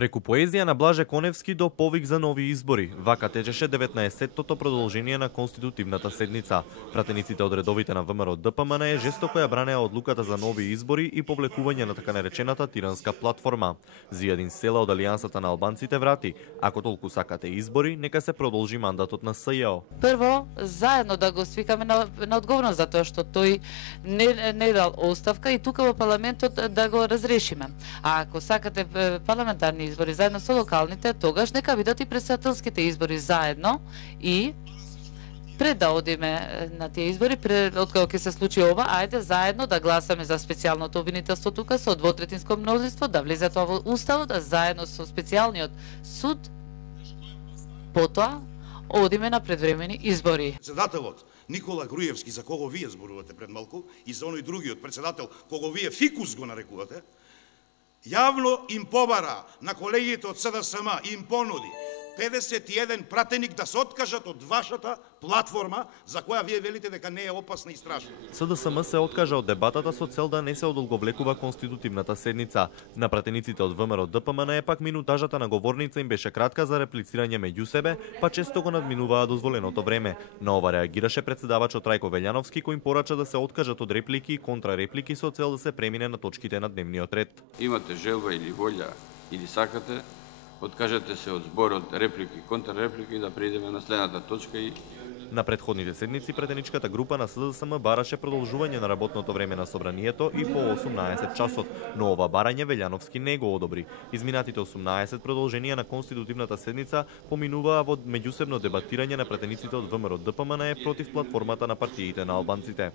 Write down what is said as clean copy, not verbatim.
Преку поезија на Блаже Коневски до повик за нови избори, вака течеше 19-тото продолжение на конститутивната седница. Пратениците од редовите на ВМРО ДПМН жестоко ја бранеа одлуката за нови избори и повлекување на така наречената тиранска платформа. Зијадин Села од Алијансата на албанците врати: ако толку сакате избори, нека се продолжи мандатот на СЈО. Прво, заедно да го свикаме на одговорност за тоа што тој не дал оставка и тука во парламентот да го разрешиме. А ако сакате парламентарни избори заедно со локалните, тогаш нека бидат и претседателските избори заедно и пред да одиме на тие избори, од кога ќе се случи ова, ајде заедно да гласаме за специјалното обвинителство тука со двотретинско мнозинство, да влезе тоа во уставот, а заедно со специјалниот суд потоа одиме на предвремени избори. Председателот Никола Груевски, за кого вие зборувате пред малку, и за оној другиот председател, кого вие фикус го нарекувате, јавно им побара на колегите од СДСМ и им понуди 51 пратеник да се откажат од вашата платформа, за која вие велите дека не е опасна и страшна. СДСМ се откажа од дебатата со цел да не се одолговлекува конститутивната седница. На пратениците од ВМРО ДПМН пак минутажата на говорница им беше кратка за реплицирање меѓу себе, па често го надминуваа дозволеното време. На ова реагираше претседавачот Трајко Велјановски, кој им порача да се откажат од реплики и контрареплики со цел да се премине на точките на дневниот ред. Имате желба или волја или сакате, откажете се од зборот реплики и контрреплики да преидеме на следната точка и на претходните седници претеничката група на СДСМ бараше продолжување на работното време на собранието и по 18 часот, но ова барање Велјановски не го одобри. Изминатите 18 продолженија на конститутивната седница поминуваа во меѓусебно дебатирање на претениците од ВМРО ДПМН против платформата на партиите на албанците.